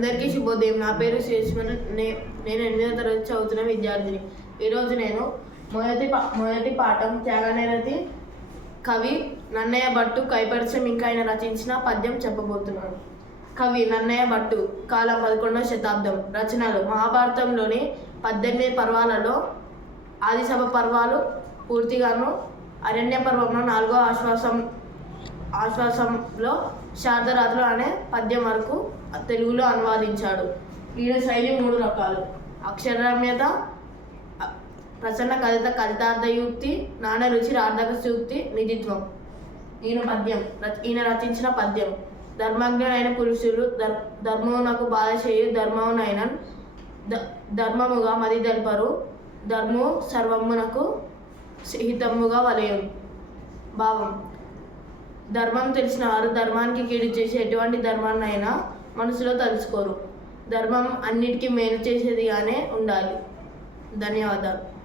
అందరికీ శుభోదయం. నా పేరు శేష్మన్ నే- నేను ఎనిమిదో తరగతి చదువుతున్న విద్యార్థిని. ఈరోజు నేను మొదటి పా మొదటి పాఠం త్యాగనేరతి కవి నన్నయ్య భట్టు కైపరిచయం ఇంకా ఆయన రచించిన పద్యం చెప్పబోతున్నాను. కవి నన్నయ్య భట్టు కాలం పదకొండవ శతాబ్దం. రచనలు మహాభారతంలోని పద్దెనిమిది పర్వాలలో ఆదిసభ పర్వాలు పూర్తిగాను అరణ్య పర్వంలో నాలుగో ఆశ్వాసం ఆశ్వాసంలో శారదరాత్రులు అనే పద్యం వరకు తెలుగులో అనువాదించాడు. ఈయన శైలి మూడు రకాలు. అక్షరమ్యత ప్రసన్న కథిత కథితార్థయుక్తి నాణ రుచి రార్థక సూక్తి నిధిత్వం. ఈయన పద్యం ఈయన రచించిన పద్యం. ధర్మజ్ఞులైన పురుషులు ధర్ ధర్మమునకు బాధ చేయు ధర్మమునైన ధర్మముగా మది దల్పరు ధర్మము సర్వమునకు హితముగా వలయం భావం ధర్మం తెలిసిన వారు ధర్మానికి కీడు చేసి ఎటువంటి ధర్మాన్నైనా మనసులో తలుచుకోరు. ధర్మం అన్నిటికీ మేలు చేసేదిగానే ఉండాలి. ధన్యవాదాలు.